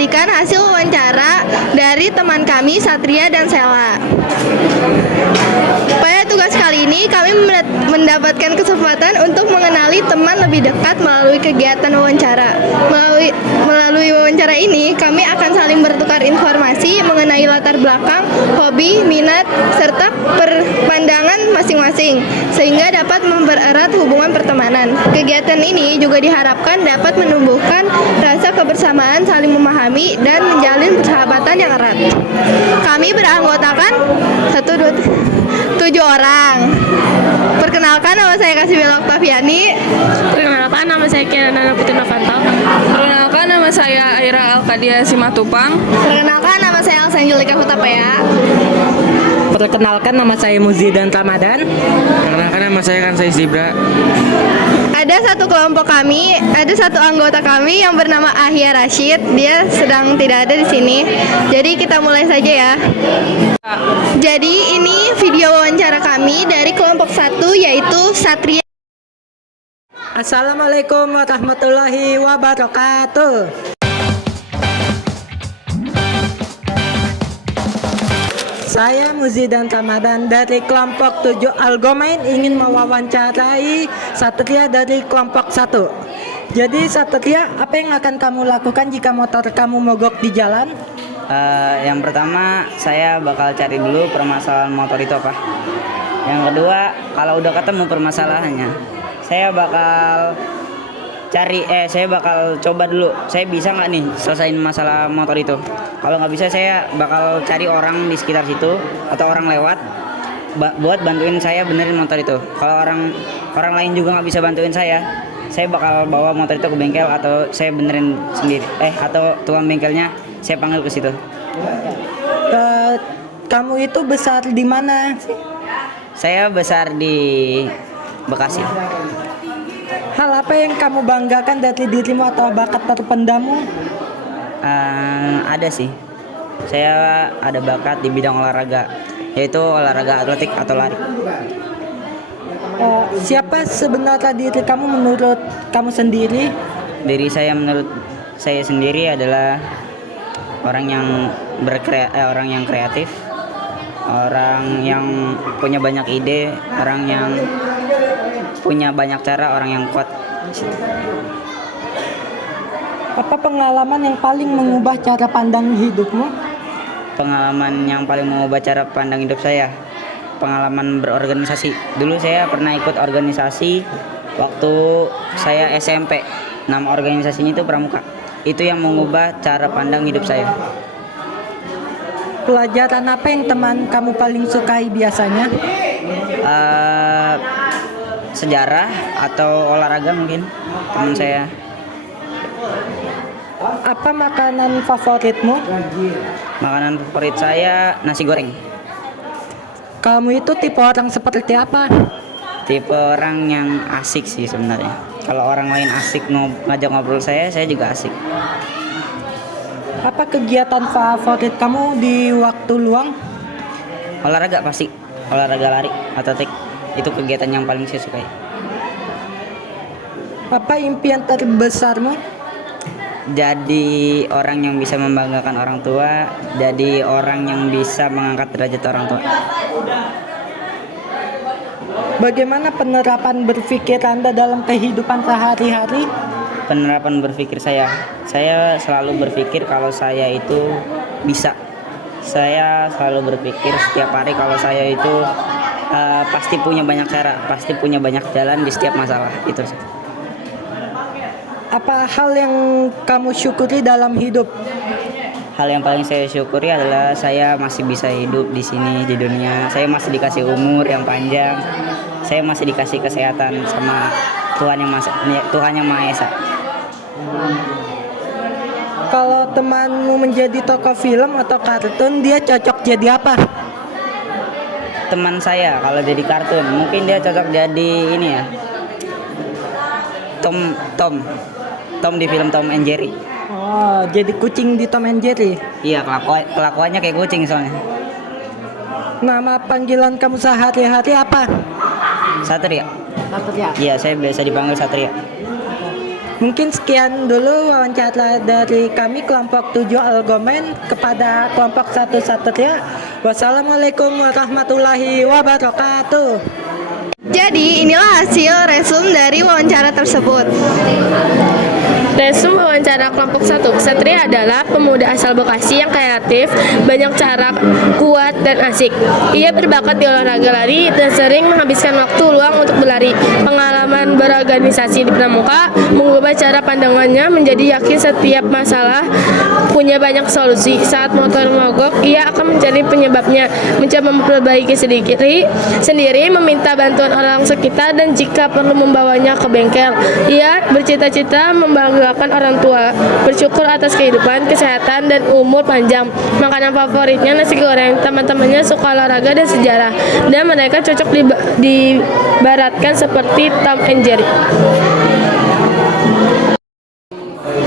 menyaksikan hasil wawancara dari teman kami Satria dan Sela. Pada tugas kali ini kami mendapatkan kesempatan untuk mengenali teman lebih dekat melalui kegiatan wawancara. Melalui wawancara ini kami akan saling bertukar informasi mengenai latar belakang, hobi, minat, serta pandangan masing-masing sehingga dapat mempererat hubungan pertemanan. Kegiatan ini juga diharapkan dapat menumbuhkan rasa kebersamaan, saling memahami, dan menjalin persahabatan yang erat. Kami beranggotakan 7 orang. Perkenalkan, nama saya Kasibel Oktaviani. Perkenalkan, nama saya Kiana Putri Novanto. Perkenalkan, nama saya Aira Alkadia Simatupang. Perkenalkan, nama saya Alsa Angelika Hutapaya. Perkenalkan, nama saya Muzidan Ramadan. Perkenalkan, nama saya Kansai Zibra. Ada satu anggota kami yang bernama Ahia Rashid. Dia sedang tidak ada di sini. Jadi kita mulai saja ya. Jadi ini video wawancara kami dari kelompok 1 yaitu Satria. Assalamualaikum warahmatullahi wabarakatuh. Saya Muzidan Ramadan dari kelompok 7 Algomain ingin mewawancarai Satria dari kelompok 1. Jadi Satria, apa yang akan kamu lakukan jika motor kamu mogok di jalan? Yang pertama, saya bakal cari dulu permasalahan motor itu apa. Yang kedua, kalau udah ketemu permasalahannya, saya bakal coba dulu, saya bisa nggak nih selesain masalah motor itu. Kalau nggak bisa, saya bakal cari orang di sekitar situ atau orang lewat buat bantuin saya benerin motor itu. Kalau orang lain juga nggak bisa bantuin saya bakal bawa motor itu ke bengkel atau saya benerin sendiri. Atau tukang bengkelnya saya panggil ke situ. Kamu itu besar di mana? Saya besar di Bekasi. Hal apa yang kamu banggakan dari dirimu atau bakat terpendammu? Ada sih. Saya ada bakat di bidang olahraga, yaitu olahraga atletik atau lari. Siapa sebenarnya diri kamu menurut kamu sendiri? Diri saya menurut saya sendiri adalah orang yang kreatif, orang yang punya banyak ide, orang yang punya banyak cara, orang yang kuat. Apa pengalaman yang paling mengubah cara pandang hidupmu? Pengalaman yang paling mengubah cara pandang hidup saya, pengalaman berorganisasi. Dulu saya pernah ikut organisasi waktu saya SMP. Nama organisasinya itu Pramuka. Itu yang mengubah cara pandang hidup saya. Pelajaran apa yang teman kamu paling sukai biasanya? Sejarah atau olahraga mungkin teman saya. Apa makanan favoritmu? Makanan favorit saya nasi goreng. Kamu itu tipe orang seperti apa? Tipe orang yang asik sih sebenarnya. Kalau orang lain asik ngajak ngobrol saya juga asik. Apa kegiatan favorit kamu di waktu luang? Olahraga pasti, olahraga lari, atletik. Itu kegiatan yang paling saya sukai. Apa impian terbesarmu? Jadi orang yang bisa membanggakan orang tua, jadi orang yang bisa mengangkat derajat orang tua. Bagaimana penerapan berpikir Anda dalam kehidupan sehari-hari? Penerapan berpikir saya selalu berpikir kalau saya itu bisa. Saya selalu berpikir setiap hari kalau saya itu pasti punya banyak cara, pasti punya banyak jalan di setiap masalah itu. Apa hal yang kamu syukuri dalam hidup? Hal yang paling saya syukuri adalah saya masih bisa hidup di sini di dunia. Saya masih dikasih umur yang panjang. Saya masih dikasih kesehatan sama Tuhan yang Maha Esa. Kalau temanmu menjadi tokoh film atau kartun, dia cocok jadi apa? Teman saya kalau jadi kartun, mungkin dia cocok jadi ini ya. Tom di film Tom and Jerry. Oh, jadi kucing di Tom and Jerry. Iya, kelakuannya kayak kucing soalnya. Nama panggilan kamu sehari-hari apa? Satria. Satria. Iya, saya biasa dipanggil Satria. Mungkin sekian dulu wawancara dari kami kelompok 7 Algomain kepada kelompok 1 Satria. Wassalamualaikum warahmatullahi wabarakatuh. Jadi inilah hasil resum dari wawancara tersebut. Resum wawancara kelompok 1. Satria adalah pemuda asal Bekasi yang kreatif, banyak cara, kuat, dan asik. Ia berbakat di olahraga lari dan sering menghabiskan waktu luang untuk berlari. Pengalaman berorganisasi di Pramuka mengubah cara pandangannya menjadi yakin setiap masalah punya banyak solusi. Saat motor mogok, ia akan mencari penyebabnya, mencoba memperbaiki sendiri, meminta bantuan orang sekitar, dan jika perlu membawanya ke bengkel. Ia bercita-cita membanggakan orang tua, bersyukur atas kehidupan, kesehatan, dan umur panjang. Makanan favoritnya nasi goreng. Teman-temannya suka olahraga dan sejarah, dan mereka cocok dibaratkan seperti Tom and Jerry.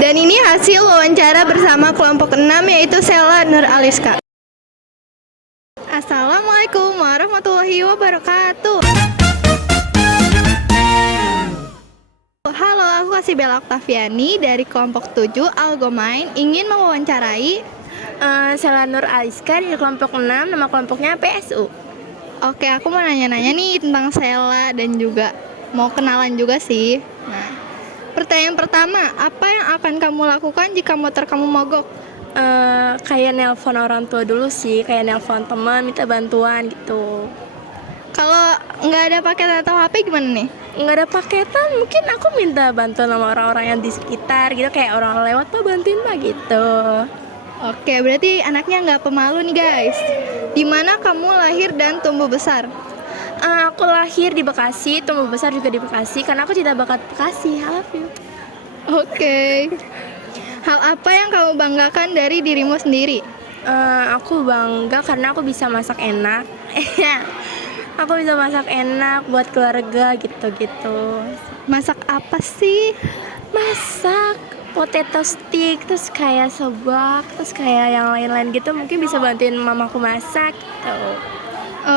Dan ini hasil wawancara bersama kelompok 6 yaitu Sela Nur Aliska. Assalamualaikum warahmatullahi wabarakatuh. Halo, aku Kasibel Oktaviani dari kelompok 7 Algomain ingin mewawancarai Sela Nur Aliska di kelompok 6, nama kelompoknya PSU. Oke, aku mau nanya-nanya nih tentang Sela dan juga mau kenalan juga sih. Nah, pertanyaan pertama, apa yang akan kamu lakukan jika motor kamu mogok? Kayak nelpon orang tua dulu sih, kayak nelpon teman, minta bantuan gitu. Kalau nggak ada paket atau HP gimana nih? Nggak ada paketan, mungkin aku minta bantuan sama orang-orang yang di sekitar gitu, kayak orang lewat, Pak bantuin Pak gitu. Oke, berarti anaknya nggak pemalu nih guys. Di mana kamu lahir dan tumbuh besar? Aku lahir di Bekasi, tumbuh besar juga di Bekasi, karena aku cinta bakat Bekasi. I love you. Oke. Hal apa yang kamu banggakan dari dirimu sendiri? Aku bangga karena aku bisa masak enak. Aku bisa masak enak buat keluarga gitu-gitu. Masak apa sih? Masak potato stick, terus kayak sobak, terus kayak yang lain-lain gitu. Mungkin bisa bantuin mamaku masak gitu.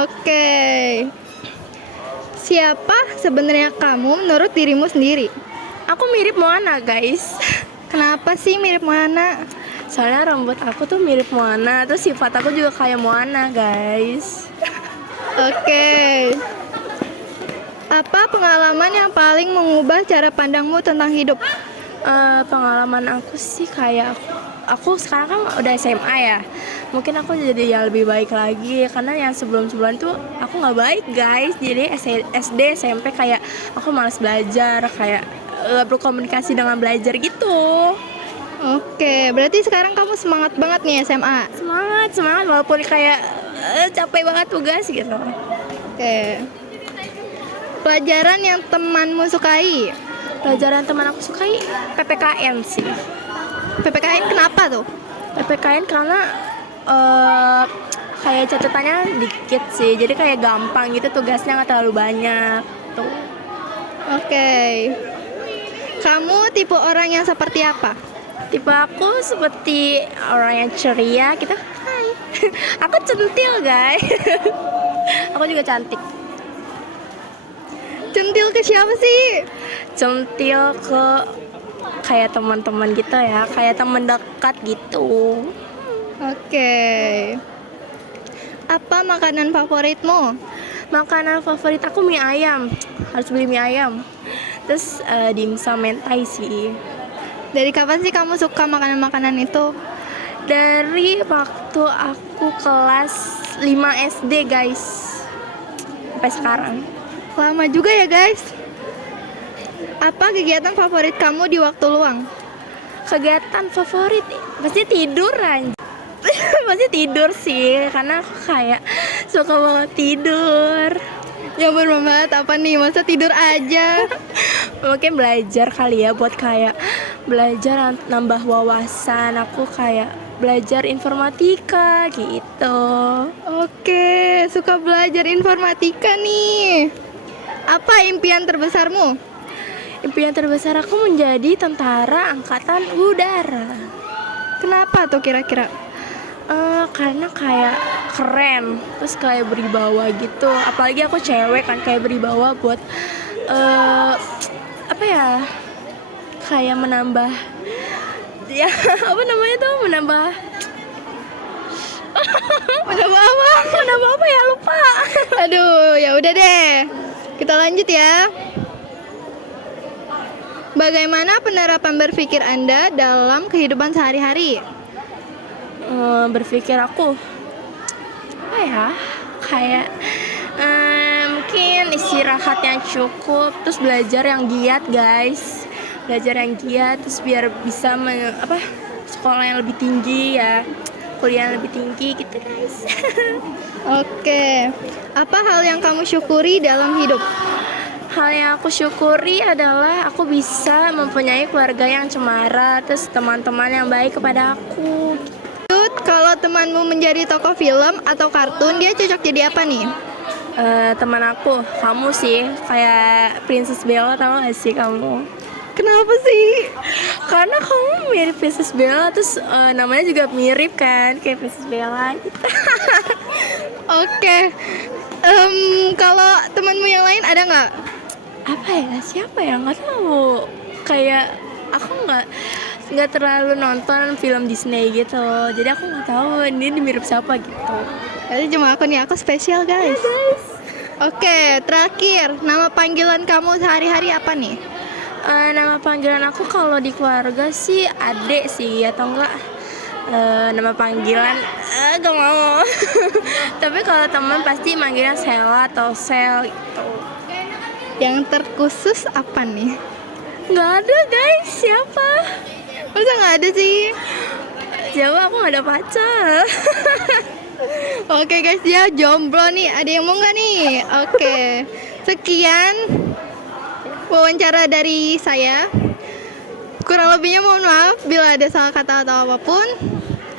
Oke. Siapa sebenarnya kamu menurut dirimu sendiri? Aku mirip Moana guys. Kenapa sih mirip Moana? Soalnya rambut aku tuh mirip Moana, terus sifat aku juga kayak Moana guys. Oke. Apa pengalaman yang paling mengubah cara pandangmu tentang hidup? Pengalaman aku sih kayak aku sekarang kan udah SMA ya. Mungkin aku jadi yang lebih baik lagi, karena yang sebelum-sebelum tuh aku nggak baik guys. Jadi SD, SMP kayak aku malas belajar, kayak berkomunikasi dengan belajar gitu. Oke, berarti sekarang kamu semangat banget nih SMA. Semangat walaupun kayak capek banget tugas gitu. Oke. Pelajaran yang temanmu sukai? Pelajaran teman aku sukai PPKN sih. PPKN kenapa tuh? PPKN karena kayak catatannya dikit sih, jadi kayak gampang gitu, tugasnya nggak terlalu banyak tuh. Oke. Kamu tipe orang yang seperti apa? Tipe aku seperti orang yang ceria gitu. Hai. Aku centil guys. Aku juga cantik. Centil ke siapa sih? Centil ke kayak teman-teman gitu ya, kayak teman dekat gitu. Oke. Apa makanan favoritmu? Makanan favorit aku mie ayam. Harus beli mie ayam. Terus dimsum mentai sih. Dari kapan sih kamu suka makanan-makanan itu? Dari waktu aku kelas 5 SD guys, sampai sekarang. Lama juga ya guys. Apa kegiatan favorit kamu di waktu luang? Kegiatan favorit pasti tidur anjir. Pasti tidur sih, karena aku kayak suka banget tidur. Yang bermanfaat apa nih? Masa tidur aja? Mungkin belajar kali ya, buat kayak belajar nambah wawasan. Aku kayak belajar informatika gitu. Oke, suka belajar informatika nih. Apa impian terbesarmu? Impian terbesar aku menjadi tentara angkatan udara. Kenapa tuh kira-kira? Karena kayak keren, terus kayak berwibawa gitu. Apalagi aku cewek kan, kayak berwibawa buat apa ya? kayak menambah ya apa namanya tuh menambah menambah apa ya, lupa. Aduh, ya udah deh. Kita lanjut ya. Bagaimana penerapan berpikir Anda dalam kehidupan sehari-hari? Berpikir aku apa ya, kayak mungkin istirahat yang cukup, terus belajar yang giat guys, terus biar bisa sekolah yang lebih tinggi ya, kuliah yang lebih tinggi gitu guys. Oke. Apa hal yang kamu syukuri dalam hidup? Hal yang aku syukuri adalah aku bisa mempunyai keluarga yang cemara, terus teman-teman yang baik kepada aku. Kalau temanmu menjadi tokoh film atau kartun, dia cocok jadi apa nih? Teman aku, kamu sih, kayak Princess Bella, tau gak sih kamu? Kenapa sih? Karena kamu mirip Princess Bella, terus namanya juga mirip kan, kayak Princess Bella gitu. Oke. Kalau temanmu yang lain ada nggak? Apa ya, siapa ya, nggak tahu. Kayak aku nggak terlalu nonton film Disney gitu, jadi aku nggak tahu ini mirip siapa gitu. Jadi cuma aku nih, aku spesial guys. Oke, terakhir, nama panggilan kamu sehari-hari apa nih? Nama panggilan aku kalau di keluarga sih Adek sih, atau enggak nama panggilan gak mau. Tapi kalau teman pasti manggilnya Sela atau Sel gitu. Yang terkhusus apa nih? Nggak ada guys, siapa? Masa nggak ada sih? Jauh, aku nggak ada pacar. Oke guys, dia jomblo nih. Ada yang mau nggak nih? Oke, sekian wawancara dari saya. Kurang lebihnya mohon maaf bila ada salah kata atau apapun.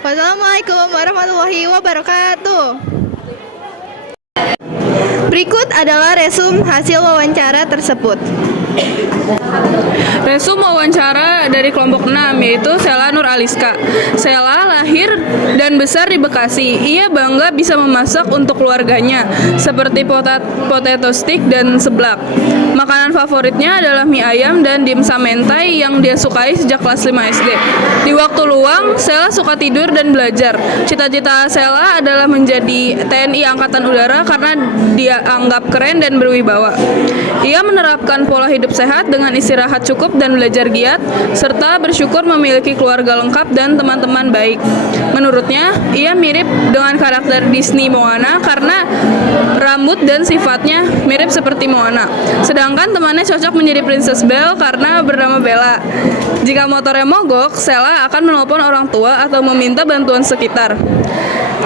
Wassalamualaikum warahmatullahi wabarakatuh. Berikut adalah resum hasil wawancara tersebut. Resum wawancara dari kelompok 6 yaitu Sela Nur Aliska. Sela lahir dan besar di Bekasi. Ia bangga bisa memasak untuk keluarganya seperti potato stick dan seblak. Makanan favoritnya adalah mie ayam dan dimsum mentai yang dia sukai sejak kelas 5 SD. Di waktu luang, Sela suka tidur dan belajar. Cita-cita Sela adalah menjadi TNI Angkatan Udara karena dia anggap keren dan berwibawa. Ia menerapkan pola hidup sehat dengan istirahat cukup dan belajar giat, serta bersyukur memiliki keluarga lengkap dan teman-teman baik. Menurutnya, ia mirip dengan karakter Disney Moana karena rambut dan sifatnya mirip seperti Moana. Sedangkan temannya cocok menjadi Princess Belle karena bernama Bella. Jika motornya mogok, Sela akan menelpon orang tua atau meminta bantuan sekitar.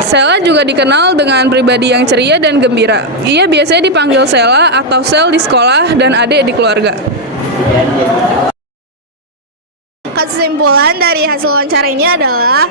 Sela juga dikenal dengan pribadi yang ceria dan gembira. Ia biasanya dipanggil Sela atau Sel di sekolah dan Adek di keluarga. Kesimpulan dari hasil wawancara ini adalah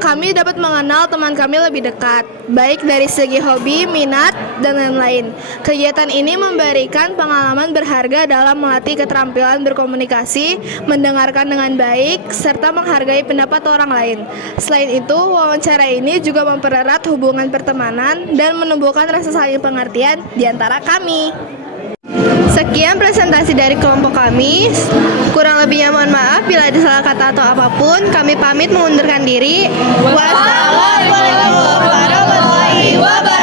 kami dapat mengenal teman kami lebih dekat, baik dari segi hobi, minat, dan lain-lain. Kegiatan ini memberikan pengalaman berharga dalam melatih keterampilan berkomunikasi, mendengarkan dengan baik, serta menghargai pendapat orang lain. Selain itu, wawancara ini juga mempererat hubungan pertemanan dan menumbuhkan rasa saling pengertian di antara kami. Sekian presentasi dari kelompok kami. Kurang lebihnya mohon maaf bila ada salah kata atau apapun. Kami pamit mengundurkan diri. Wassalamualaikum warahmatullahi wabarakatuh.